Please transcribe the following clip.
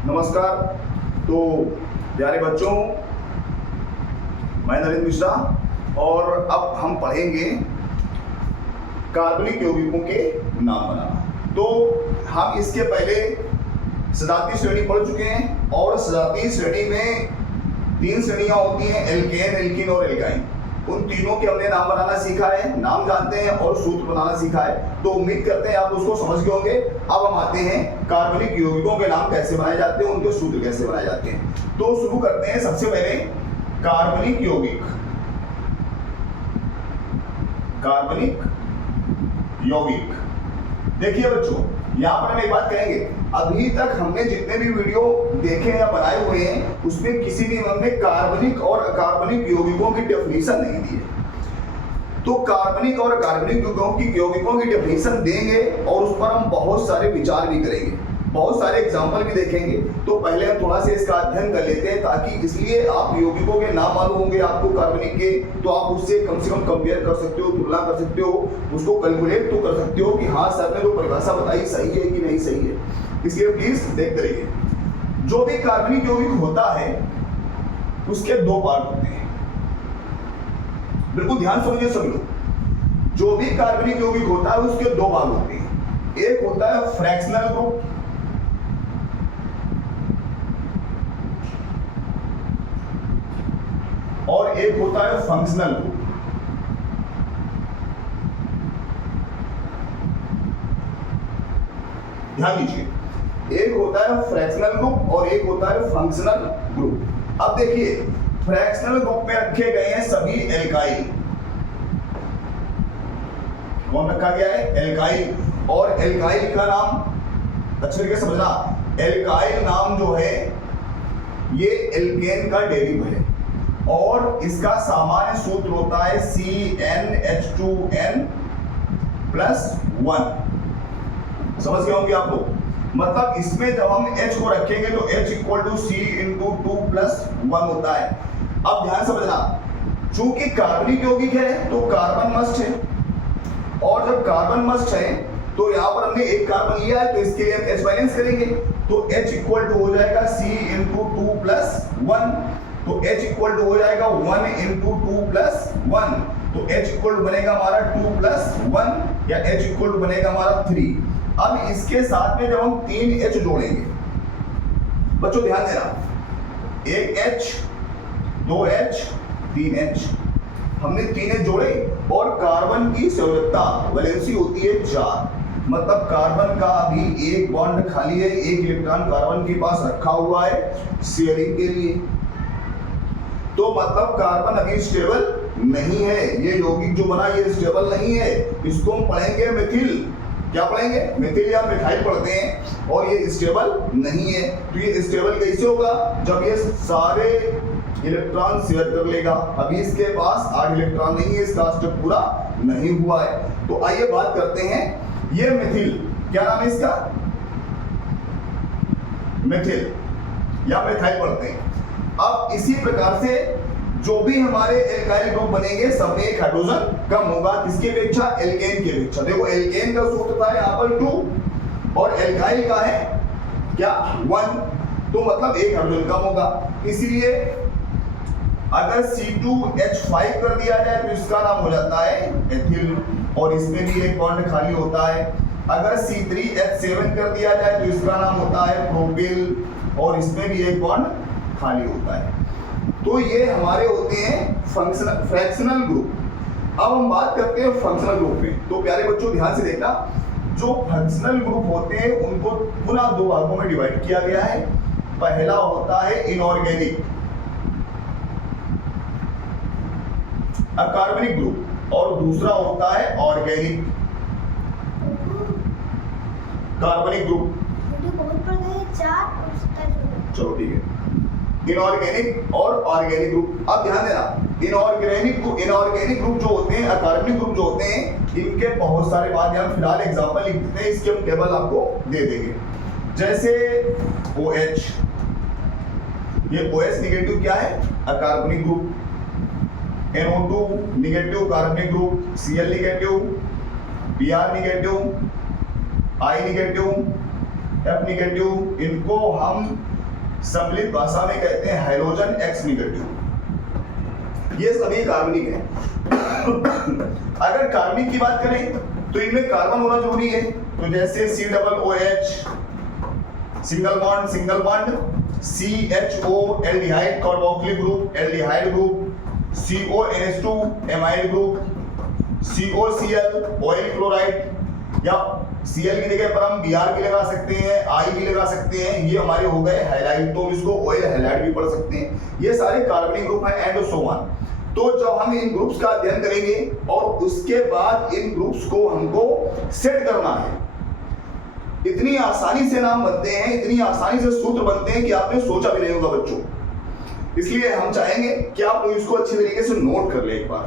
नमस्कार। तो प्यारे बच्चों, मैं नरेंद्र मिश्रा और अब हम पढ़ेंगे कार्बनिक यौगिकों के नाम बनाना। तो हम इसके पहले सजातीय श्रेणी पढ़ चुके हैं और सजातीय श्रेणी में 3 श्रेणियां होती हैं, एल्केन, एल्कीन और एल्काइन। उन तीनों के हमने नाम बनाना सीखा है, नाम जानते हैं और सूत्र बनाना सीखा है। तो उम्मीद करते हैं आप उसको समझ गए होंगे। अब हम आते हैं कार्बनिक यौगिकों के नाम कैसे बनाए जाते हैं, उनके सूत्र कैसे बनाए जाते हैं। तो शुरू करते हैं सबसे पहले कार्बनिक यौगिक। कार्बनिक यौगिक, देखिए बच्चों, यहाँ पर हम एक बात कहेंगे, अभी तक हमने जितने भी वीडियो देखे या बनाए हुए हैं उसमें किसी भी हमने कार्बनिक और अकार्बनिक यौगिकों की डेफिनेशन नहीं दी है। तो कार्बनिक और अकार्बनिक यौगिकों की डेफिनेशन देंगे और उस पर हम बहुत सारे विचार भी करेंगे, बहुत सारे एग्जाम्पल भी देखेंगे। तो पहले हम थोड़ा सा इसका अध्ययन कर लेते हैं, ताकि इसलिए आप यौगिकों के नाम मालूम होंगे आपको कार्बनिक के, तो आप उससे कम से कम कंपेयर कर सकते हो, तुलना कर सकते हो, उसको कैलकुलेट तो कर सकते हो कि हाँ सर ने जो परिभाषा बताई सही है कि नहीं सही है। इसलिए प्लीज देखते रहिए। जो भी कार्बनिक यौगिक होता है उसके 2 पार्ट होते हैं, बिल्कुल ध्यान समझिए सभी लोग। जो भी कार्बनिक यौगिक होता है उसके 2 भाग होते हैं। एक होता है फ्रैक्शनल ग्रुप और एक होता है फंक्शनल ग्रुप। ध्यान दीजिए, एक होता है फ्रैक्शनल ग्रुप और एक होता है फंक्शनल ग्रुप। अब देखिए, फ्रैक्शनल ग्रुप में रखे गए हैं सभी एल्काइल। कौन रखा गया है? एल्काइल। और एल्काइल का नाम अच्छे तरीके से समझना, एल्काइल नाम जो है ये एल्केन का डेरिव है और इसका सामान्य सूत्र होता है CnH2n+1। समझ गए होंगे आप लोग। मतलब इसमें जब हम H को रखेंगे तो H = C×2+1 होता है। अब ध्यान समझना, चूंकि कार्बनिक यौगिक है तो कार्बन मस्ट है, और जब कार्बन मस्ट है तो यहाँ पर हमने एक कार्बन लिया है तो इसके लिए हम H बैलेंस करेंगे, तो H = हो जाएगा C×2+1, तो H = हो जाएगा 1×2+1, तो H = बनेगा हमारा 2+1 या H = बनेगा हमारा 3। अब इसके साथ में जब हम 3 H जोड़ेंगे, बच्चों ध्यान देना, 1 H 2 H 3 H, हमने 3 H जोड़े और कार्बन की संयोजकता वैलेंसी होती है 4। मतलब कार्बन का अभी एक बॉन्ड खाली है, एक इलेक्ट्रॉन कार्बन के पास रखा हुआ है शेयरिंग के लिए। तो मतलब कार्बन अभी स्टेबल नहीं है, ये यौगिक जो बना ये स्टेबल नहीं है। इसको हम पढ़ेंगे मिथिल, क्या पढ़ेंगे? मिथिल या मिथाइल पढ़ते हैं, और ये स्टेबल नहीं है। तो ये स्टेबल कैसे होगा? जब ये सारे इलेक्ट्रॉन शेयर कर लेगा। अभी इसके पास 8 इलेक्ट्रॉन नहीं है, इसका स्टेप पूरा नहीं हुआ है। तो आइए बात करते हैं, ये मिथिल, क्या नाम है इसका? मिथिल या मिथाइल पढ़ते हैं। अब इसी प्रकार से जो भी हमारे एल्काइल ग्रुप बनेंगे सब में एक हाइड्रोजन कम होगा, किसकी अपेक्षा? एल्केन की अपेक्षा। देखो एल्केन का सूत्र था यहाँ पर 2 और एल्काइल का है क्या? 1, तो मतलब एक हाइड्रोजन कम होगा। इसलिए अगर C2H5 कर दिया जाए तो इसका नाम हो जाता है एथिल, और इसमें भी एक बॉन्ड खाली होता है। अगर C3H7 कर दिया जाए तो इसका नाम होता है प्रोपिल, और इसमें भी एक बॉन्ड खाली होता है। तो ये हमारे होते हैं फंक्शनल फ्रैक्शनल ग्रुप। अब हम बात करते हैं फंक्शनल ग्रुप में। तो प्यारे बच्चों ध्यान से देखना, जो फंक्शनल ग्रुप होते हैं उनको पुनः 2 भागों में डिवाइड किया गया है। पहला होता है इनऑर्गेनिक अकार्बनिक ग्रुप और दूसरा होता है ऑर्गेनिक कार्बनिक ग्रुप। चलो ठीक है, इनऑर्गेनिक और ऑर्गेनिक ग्रुप। अब ध्यान देना, इनऑर्गेनिक ग्रुप जो होते हैं, अकार्बनिक ग्रुप जो होते हैं, इनके बहुत सारे बाद हम फिलहाल एग्जांपल लिख देते हैं, इसके हम टेबल आपको दे देंगे। जैसे OH, ये OH निगेटिव क्या है? अकार्बनिक ग्रुप। NO2 निगेटिव कार्बनिक group, Cl negative, Br negative, I negative, F negative, इनको हम सम्मिलित भाषा में कहते हैं हाइड्रोजन X निगेटिव। ये सभी कार्बनिक हैं। अगर कार्बनिक की बात करें तो इनमें कार्बन होना जरूरी है, तो जैसे COOH single bond, CHO aldehyde carboxylic group, aldehyde group, CONH2 amide group, COCl oil chloride, या Cl की जगह पर हम Br भी लगा सकते हैं, I भी लगा सकते हैं, ये हमारे हो गए हैलाइड, तो इसको ऑयल हैलाइड भी पढ़ सकते हैं। ये सारे कार्बनिक ग्रुप हैं एंड सो ऑन। तो जब हम इन ग्रुप्स का अध्ययन करेंगे और उसके बाद इन ग्रुप्स को हमको सेट करना है, इतनी आसानी से नाम बनते हैं, इतनी आसानी से सूत्र बनते हैं कि आपने सोचा भी नहीं होगा बच्चों। इसलिए हम चाहेंगे कि आप लोग इसको अच्छी तरीके से नोट कर ले एक बार।